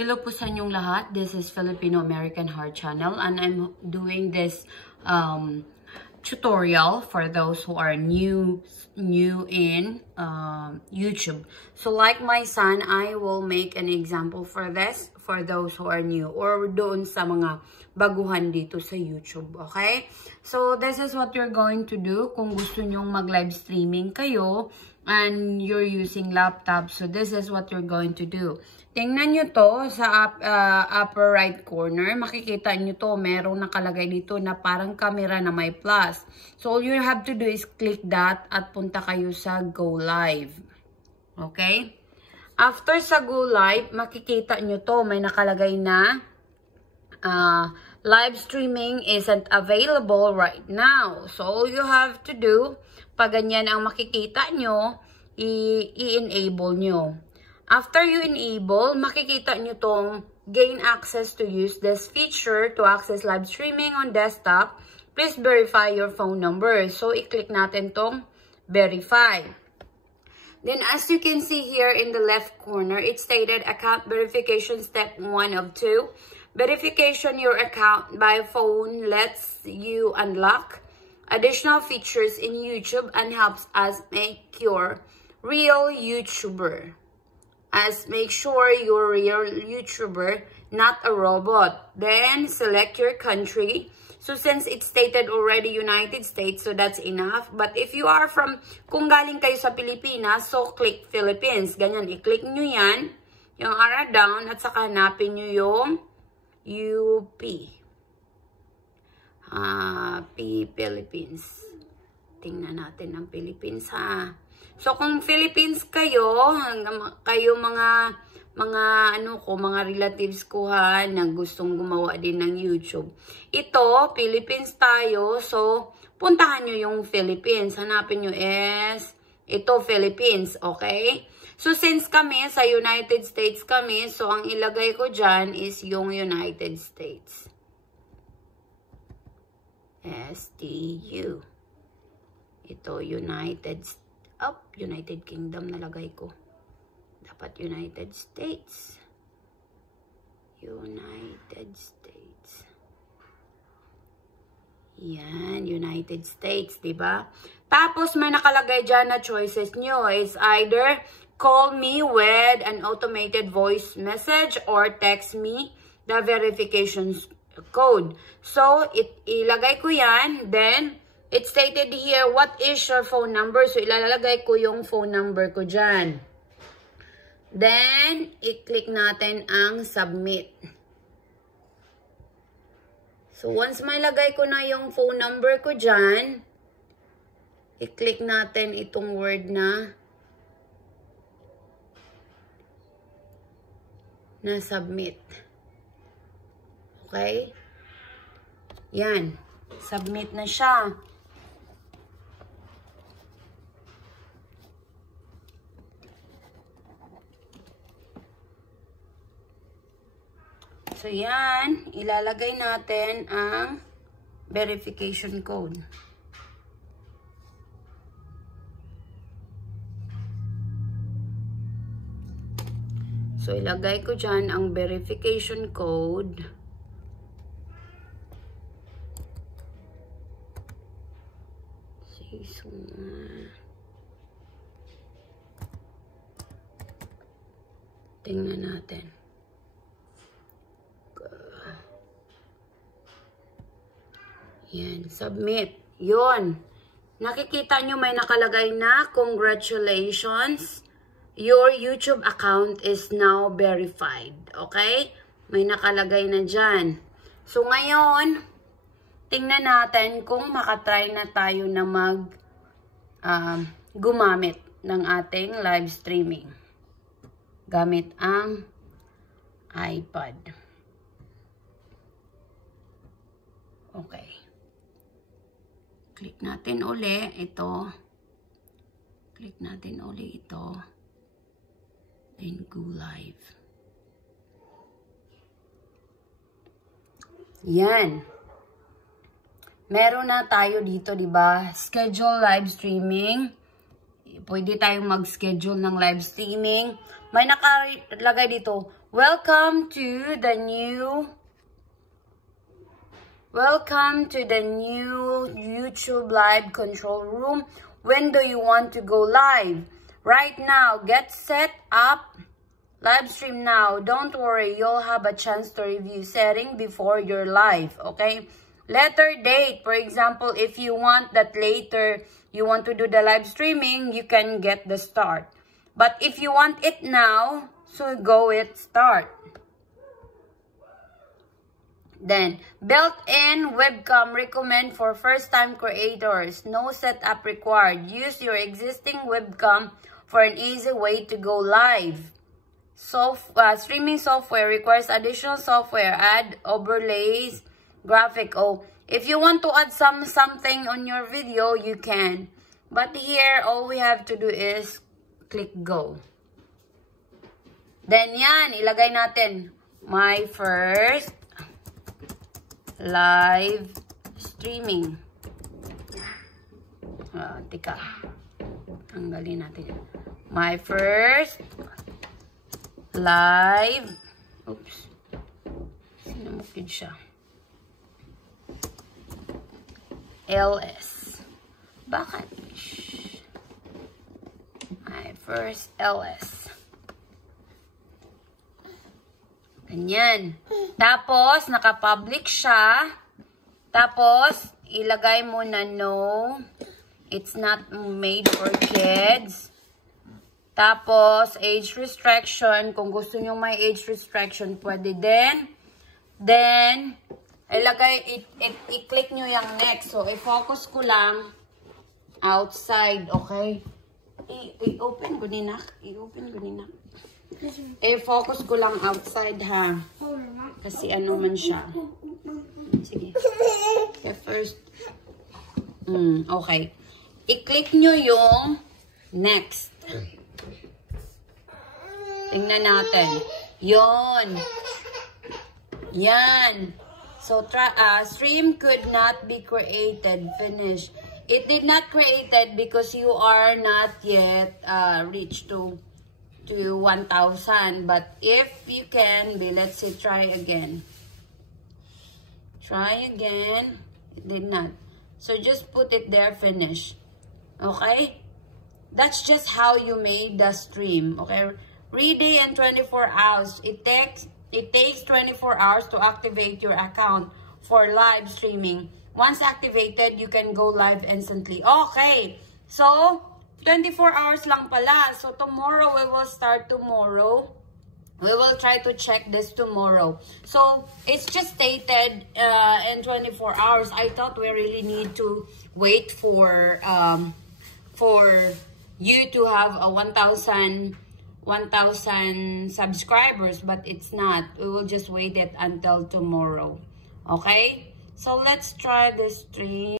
Hello po sa inyong lahat. This is Filipino-American Heart Channel and I'm doing this tutorial for those who are new in YouTube. So like my son, I will make an example for this for those who are new or doon sa mga baguhan dito sa YouTube, okay? So this is what you're going to do kung gusto nyong mag-live streaming kayo and you're using laptop. So this is what you're going to do. Tingnan nyo to sa upper right corner. Makikita nyo to, merong nakalagay dito na parang camera na may plus. So all you have to do is click that at punta kayo sa Go Live. Okay? After sa Go Live, makikita nyo to, may nakalagay na live streaming isn't available right now. So all you have to do, pag ganyan ang makikita nyo, i-enable nyo. After you enable, makikita nyo tong gain access to use this feature to access live streaming on desktop. Please verify your phone number. So, i-click natin tong verify. Then, as you can see here in the left corner, it stated account verification step 1 of 2. Verification your account by phone lets you unlock additional features in YouTube and helps us make your real YouTuber. Make sure you're a real YouTuber, not a robot. Then, select your country. So, since it stated already United States, so that's enough. But if you are from, kung galing kayo sa Pilipinas, so click Philippines. Ganyan, i-click nyo yan, yung arrow down, at saka hanapin nyo yung UP. Philippines. Tingnan natin ang Philippines, ha. So, kung Philippines kayo mga relatives ko ha, na gustong gumawa din ng YouTube. Ito, Philippines tayo. So, puntahan nyo yung Philippines. Hanapin nyo ito, Philippines. Okay? So, since kami, sa United States kami, so, ang ilagay ko dyan is yung United States. STU. Ito, United States. United Kingdom nalagay ko. Dapat United States. United States. Yan, United States, diba? Tapos may nakalagay dyan na choices nyo. It's either call me with an automated voice message or text me the verification code. So, ilagay ko yan. Then, it stated here, what is your phone number? So, ilalagay ko yung phone number ko dyan. Then, i-click natin ang submit. So, once may lagay ko na yung phone number ko dyan, i-click natin itong word na submit. Okay? Yan. Submit na siya. So, yan. Ilalagay natin ang verification code. So, ilagay ko dyan ang verification code. Tingnan natin. Yan, submit. Yun. Nakikita nyo may nakalagay na, congratulations, your YouTube account is now verified. Okay? May nakalagay na dyan. So, ngayon, tingnan natin kung makatry na tayo na gumamit ng ating live streaming. Gamit ang iPad. Okay. Click natin uli ito. Click natin uli ito. Then go live. Yan. Meron na tayo dito, di ba? Schedule live streaming. Pwede tayong mag-schedule ng live streaming. May nakalagay dito, Welcome to the new YouTube live control room. When do you want to go live? Right now. Get set up. Live stream now. Don't worry, you'll have a chance to review setting before your live. Okay? Later date. For example, if you want that later, you want to do the live streaming, you can get the start. But if you want it now, so go with start. Then, built-in webcam recommend for first-time creators. No setup required. Use your existing webcam for an easy way to go live. Streaming software requires additional software. Add overlays, graphic. Oh, if you want to add something on your video, you can. But here, all we have to do is click go. Then yan, ilagay natin my first live streaming. Tika. Tanggalin natin. My first live. Oops. Sinamukid siya. LS. Bakit? My first LS. Ganyan. Tapos, naka-public siya. Tapos, ilagay mo na no. It's not made for kids. Tapos, age restriction. Kung gusto nyo may age restriction, pwede din. Then, i-click nyo yung next. So, i-focus ko lang outside, okay? I-open ko din na. I-focus ko lang outside, ha? Kasi ano man siya. Sige. Okay, first. Okay. I-click nyo yung next. Tingnan natin. Yon. Yan. So, stream could not be created. Finish. It did not created because you are not yet reached to 1,000. But if you can be, let's say, try again. Try again. It did not. So, just put it there, finish. Okay? That's just how you made the stream. Okay? Reday and 24 hours. It takes 24 hours to activate your account for live streaming. Once activated, you can go live instantly. Okay. So, 24 hours lang pala. So, tomorrow, we will start tomorrow. We will try to check this tomorrow. So, it's just stated in 24 hours. I thought we really need to wait for you to have a 1,000 subscribers, but it's not. We will just wait it until tomorrow. Okay? So, let's try this stream.